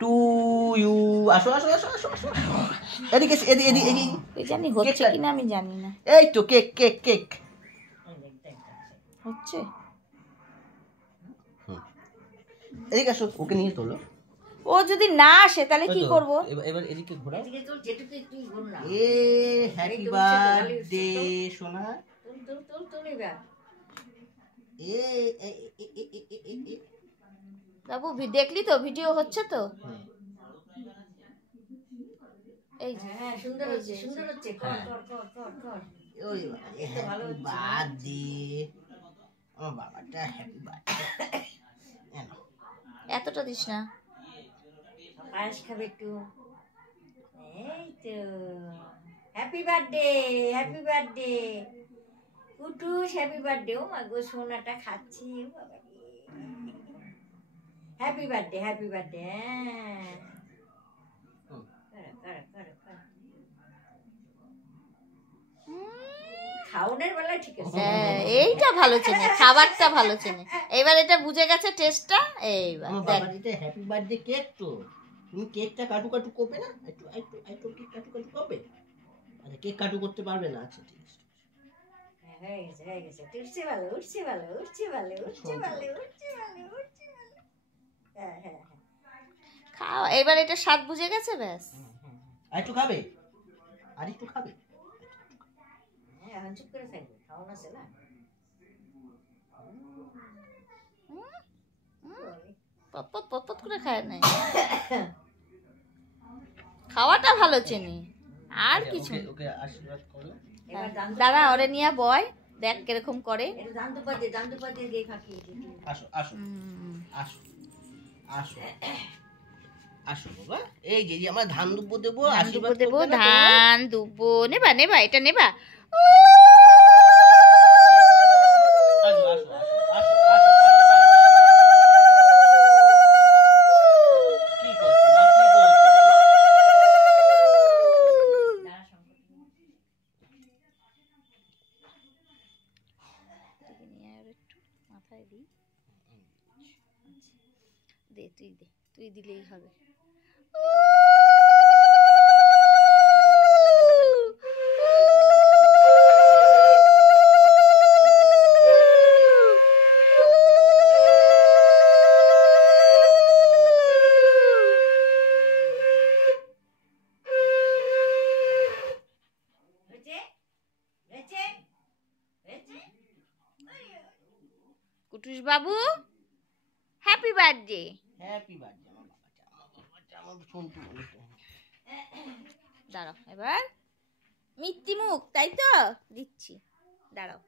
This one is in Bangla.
To you. আসো আসো আসো আসো আসো, এদিকে এদিকে এদিকে এই জানি হচ্ছে কিনা আমি জানি না। এই তো কেক কেক কেক হচ্ছে। এদিকে আসো, ওকে নিয়ে তোলো। ও যদি না আসে তাহলে কি করব? এবার এদিকে ঘোরা। এদিকে তুই যেটুকু তুই ঘুর না। এ হ্যাপি বার্থডে সোনা। তুল তুল তুল তুল এবার। এ বাবু দেখলি তো ভিডিও হচ্ছে তো? এই যে হ্যাঁ সুন্দর হচ্ছে সুন্দর হচ্ছে। কর কর কর কর কর। ওই ভালো বার্থডে আমার বাবাটা, হ্যাপি বার্থডে। এতটা দিস না। পায়েস খাবে একটু। এই তো happy birthday happy birthday Kutus, happy birthday. ও মা গো সোনাটা খাচ্ছি বাবা। Happy birthday happy birthday. খাওয়ানোর বেলায় ঠিক আছে। এইটা ভালো চেনে, খাবারটা ভালো চেনে। এবার এটা বুঝে গেছে টেস্টটা। এইবার দেখ, এটা হ্যাপি বার্থডে কেক তো, তুমি কেকটা কাটু কাটু করবে না? একটু একটু একটু কেক কাটু কাটু করবে? আচ্ছা কেক কাটু করতে পারবে না, আচ্ছা ঠিক আছে। হয়ে গেছে হয়ে গেছে। উঠছে ভালো উঠছে ভালো উঠছে ভালো উঠছে ভালো উঠছে ভালো উঠছে ভালো। হ্যাঁ হ্যাঁ হ্যাঁ খাও। এবার এটা স্বাদ বুঝে গেছে, ব্যাস। আর একটু খাবে, আর একটু খাবে। হ্যাঁ এখন চুপ করে থাকবে, খাওয়ানো আছে না। পতপত পতপত করে খায় নাই। খাওয়াটা ভালো চেনে, আর কিছু। ওকে আশীর্বাদ করো। দাঁড়া, ওরে নিয়ে বয়, দেখ কিরকম করে। একটু দান দুপা দিয়ে দিয়ে খাকি। আসো আসো আসো আসো আসো বাবা। এই যে আমরা ধান দুব্বো দেবো, আশীর্বাদ দেবো, করবে না তোমার? ধান দুব্বো নেবা নেবা, এটা নেবা। আসো আসো আসো আসো আসো। কি করছো মা, কি করছো বাবা? মাথায় দিই। দে তুই, দে তুই, দিলেই হবে। কুটুস বাবু, হ্যাপি বার্থডে। হ্যাপি বার্থডে আমার বাবাটা, আমার সন্টু বলে তো। দাঁড়াও, এবার মিষ্টি মুখ, তাই তো দিচ্ছি, দাঁড়াও।